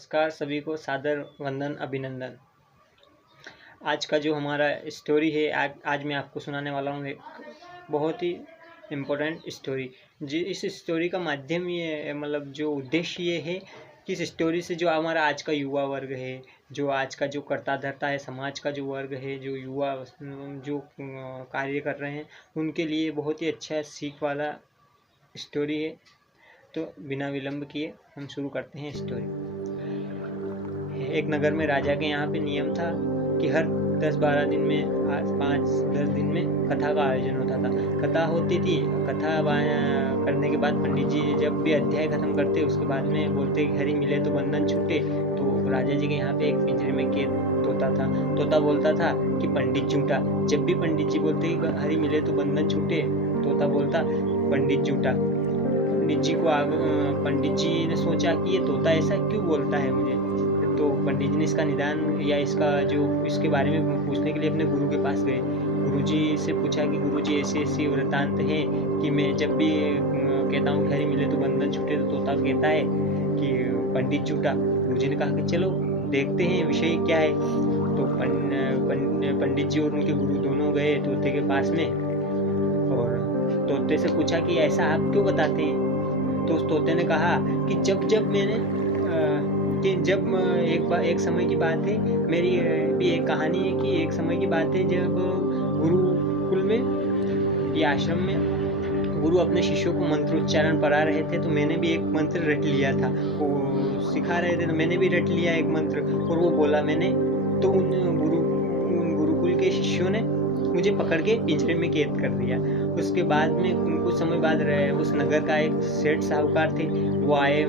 नमस्कार सभी को सादर वंदन अभिनंदन। आज का जो हमारा स्टोरी है आज मैं आपको सुनाने वाला हूँ एक बहुत ही इम्पोर्टेंट स्टोरी। जी इस स्टोरी का माध्यम ये मतलब जो उद्देश्य ये है कि इस स्टोरी से जो हमारा आज का युवा वर्ग है, जो आज का जो कर्ता धर्ता है, समाज का जो वर्ग है, जो युवा जो कार्य कर रहे हैं, उनके लिए बहुत ही अच्छा सीख वाला स्टोरी है। तो बिना विलंब किए हम शुरू करते हैं स्टोरी। एक नगर में राजा के यहाँ पे नियम था कि हर 10-12 दिन में 5-10 दिन में कथा का आयोजन होता था। कथा होती थी। कथा करने के बाद पंडित जी जब भी अध्याय खत्म करते उसके बाद में बोलते कि हरि मिले तो बंधन छूटे। तो राजा जी के यहाँ पे एक पिंजरे में कैद तोता था। तोता बोलता था कि पंडित झूठा। जब भी पंडित जी बोलते कि हरि मिले तो बंधन छूटे, तोता बोलता पंडित झूठा। पंडित जी ने सोचा कि ये तोता ऐसा क्यों बोलता है मुझे। तो पंडित जी ने इसका निदान या इसके बारे में पूछने के लिए अपने गुरु के पास गए। गुरुजी से पूछा कि गुरुजी ऐसी वृत्तांत है कि मैं जब भी कहता हूँ हरि मिले तो बंधन छूटे तो तोता कहता है कि पंडित झूठा। गुरुजी ने कहा कि चलो देखते हैं विषय क्या है। तो पंडित जी और उनके गुरु दोनों गए तोते के पास में और तोते से पूछा कि ऐसा आप क्यों बताते हैं। तो उस तोते ने कहा कि जब एक समय की बात है, मेरी भी एक कहानी है कि एक समय की बात है जब गुरुकुल में या आश्रम में गुरु अपने शिष्यों को मंत्रोच्चारण पढ़ा रहे थे। तो मैंने भी एक मंत्र रट लिया था। वो सिखा रहे थे तो मैंने भी रट लिया एक मंत्र और वो बोला मैंने। तो उन गुरुकुल के शिष्यों ने मुझे पकड़ के पिंजरे में कैद कर दिया। उसके बाद में कुछ समय बाद उस नगर का एक सेठ साहूकार थे, वो आए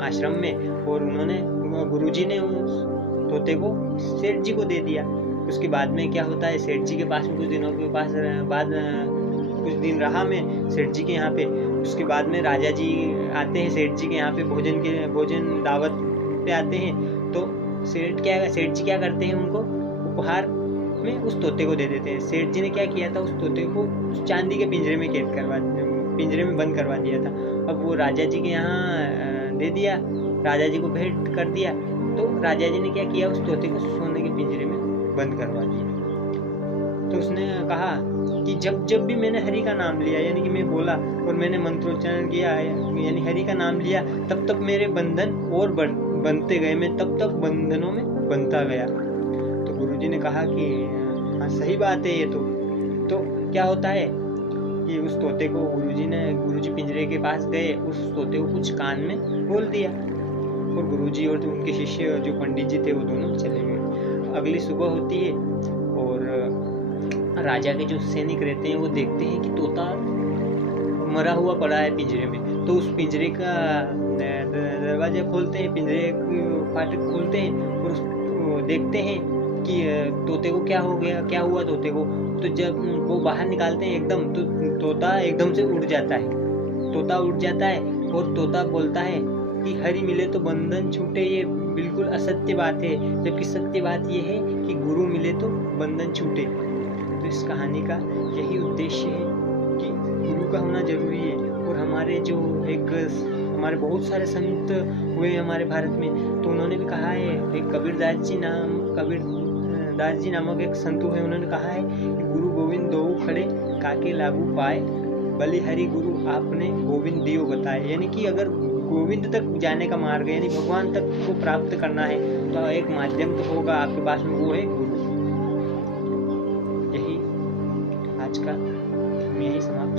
आश्रम में और उन्होंने गुरुजी ने उस तोते को सेठ जी को दे दिया। उसके बाद में क्या होता है, सेठ जी के पास में कुछ दिन रहा मैं सेठ जी के यहाँ पे। उसके बाद में राजा जी आते हैं सेठ जी के यहाँ पे भोजन दावत पे आते हैं। तो सेठ जी क्या करते हैं, उनको उपहार में उस तोते को दे देते हैं। सेठ जी ने क्या किया था, उस तोते को चांदी के पिंजरे में बंद करवा दिया था। अब वो राजा जी के यहाँ दे दिया, राजा जी को भेंट कर दिया। तो राजा जी ने क्या किया, उस तोते को सोने के पिंजरे में बंद करवा दिया। तो उसने कहा कि जब भी मैंने हरि का नाम लिया, यानी कि मैं बोला और मैंने मंत्रोच्चारण किया यानी हरि का नाम लिया, तब तब मेरे बंधन और बनते गए, मैं तब तक बंधनों में बनता गया। तो गुरुजी ने कहा कि हाँ सही बात है ये तो क्या होता है कि उस तोते को गुरुजी पिंजरे के पास गए, उस तोते को कुछ कान में बोल दिया और गुरुजी और उनके शिष्य जो पंडित जी थे वो दोनों चले गए। अगली सुबह होती है और राजा के जो सैनिक रहते हैं वो देखते हैं कि तोता मरा हुआ पड़ा है पिंजरे में। तो उस पिंजरे का दरवाजा खोलते हैं, पिंजरे फाटक खोलते हैं और देखते हैं कि तोते को क्या हो गया, क्या हुआ तोते को। तो जब वो बाहर निकालते हैं एकदम, तो तोता एकदम से उड़ जाता है और तोता बोलता है कि हरि मिले तो बंधन छूटे। ये बिल्कुल असत्य बात है, जबकि सत्य बात ये है कि गुरु मिले तो बंधन छूटे। तो इस कहानी का यही उद्देश्य है कि गुरु का होना जरूरी है। और हमारे बहुत सारे संत हुए हमारे भारत में, तो उन्होंने भी कहा है, एक कबीरदास जी नामक एक संत हुए, उन्होंने कहा है कि गुरु गोविंद दो खड़े काके लागू पाए, बलि हरि गुरु आपने गोविंद दियो बताए। यानी कि अगर गोविंद तक जाने का मार्ग यानी भगवान तक को प्राप्त करना है तो एक माध्यम तो होगा आपके पास में, वो है गुरु। यही आज का हम यही समाप्त